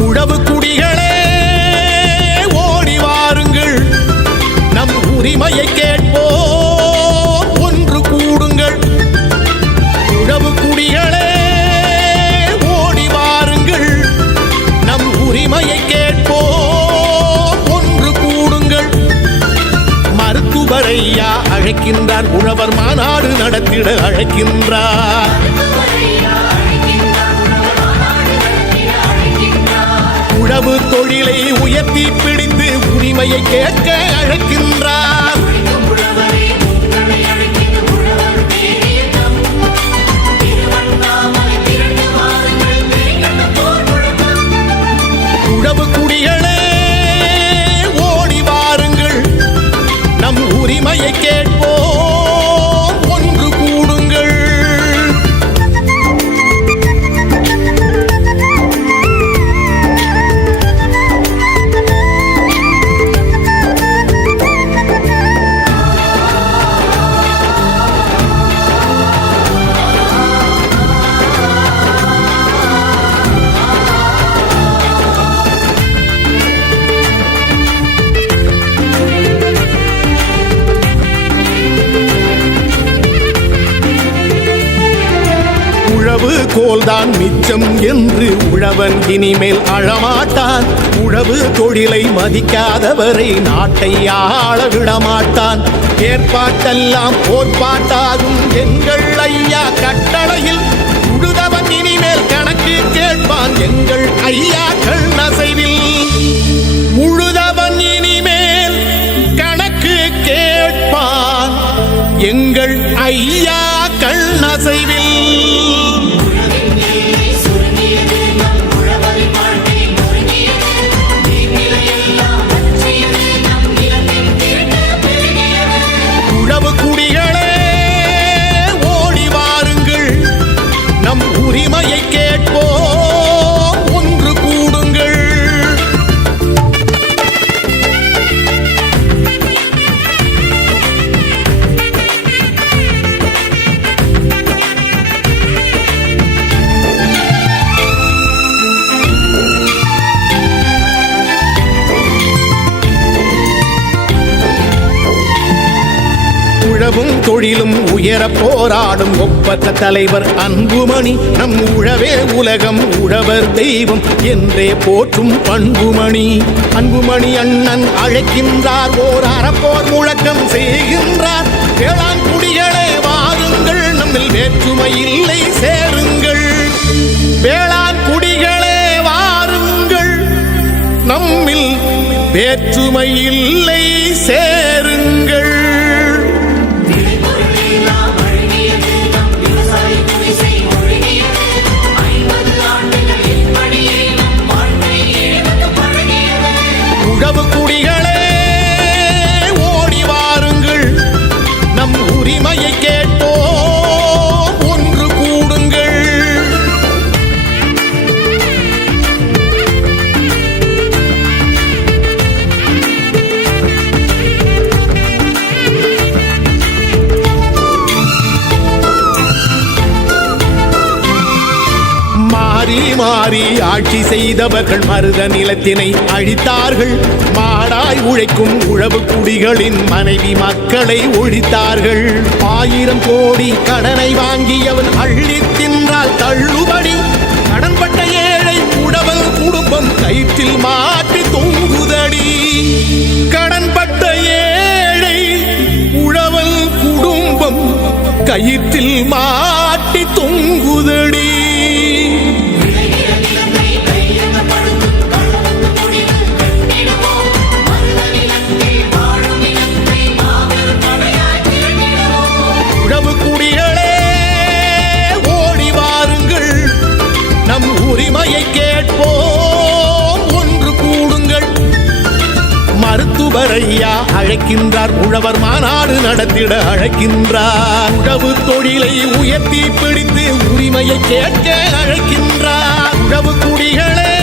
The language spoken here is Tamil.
உழவு குடிகளே ஓடி வாருங்கள், நம் உரிமையை கேட்போம் ஒன்று கூடுங்கள். உழவு குடிகளே ஓடி வாருங்கள், நம் உரிமையை கேட்போம் ஒன்று கூடுங்கள். மருத்துவரையா அழைக்கின்றார், உழவர் மாநாடு நடத்திட அழைக்கின்றார். உழவு தொழிலை உயர்த்தி பிடித்து உரிமையை கேட்க அழைக்கின்றார். உழவு குடிகளே ஓடி வாருங்கள், நம் உரிமையை கேட்போம் ஒன்று கூடுங்கள். உழவு கோல்தான் மிச்சம் என்று உழவன் இனிமேல் அழமாட்டான். உழவு தொழிலை மதிக்காதவரை நாட்டை ஆள விடமாட்டான். ஏற்பாட்டெல்லாம் போர்ப்பாட்டாகும் எங்கள் ஐயா கட்டளையில் உழுதவன் இனிமேல் கணக்கு கேட்பான் எங்கள் ஐயா கண்ணசைவில். உழுதவன் இனிமேல் கணக்கு கேட்பான் எங்கள் ஐயா கண்ணசைவில். உழவு குடிகளே ஓடி வாருங்கள், நம் உரிமையை கேட்போம் ஒன்று கூடுங்கள். உழவும் தொழிலும் உயர போராடும் ஒப்பற்ற தலைவர் அன்புமணி. நம் உழவே உலகம், உழவர் தெய்வம் என்றே போற்றும் பண்புமணி. அன்புமணி அண்ணன் அழைக்கின்றார், ஓர் அறப்போர் முழக்கம் செய்கின்றார். வேளாண் குடிகளே வாருங்கள், நம்மில் வேற்றுமை இல்லை சேருங்கள். வேளாண் குடிகளே வாருங்கள், நம்மில் வேற்றுமை இல்லை சேருங்கள். உழவு குடிகளே ஓடி வாருங்கள், நம் உரிமையை கேட்போம் ஒன்று கூடுங்கள். மாறி மாறி ஆட்சி செய்தவர்கள் மருத நிலத்தினை அழித்தார்கள். மாடாய் உழைக்கும் உழவு குடிகளின் மனைவி மக்களை ஒழித்தார்கள். 1000 கோடி கடனை வாங்கியவன் அள்ளி தின்றால் தள்ளுபடி. கடன்பட்ட ஏழை உழவன் குடும்பம் கயிற்றில் மாட்டி தொங்குதடி. கடன்பட்ட ஏழை உழவன் குடும்பம் கயிற்றில் மாட்டி தொங்குதடி. வள்ளுவரையா அழைக்கின்றார். உழவர் மாநாடு நடத்திட அழைக்கின்றார். உழவு தொழிலை உயர்த்தி பிடித்து உரிமையை கேட்க அழைக்கின்றார். உழவு குடிகளே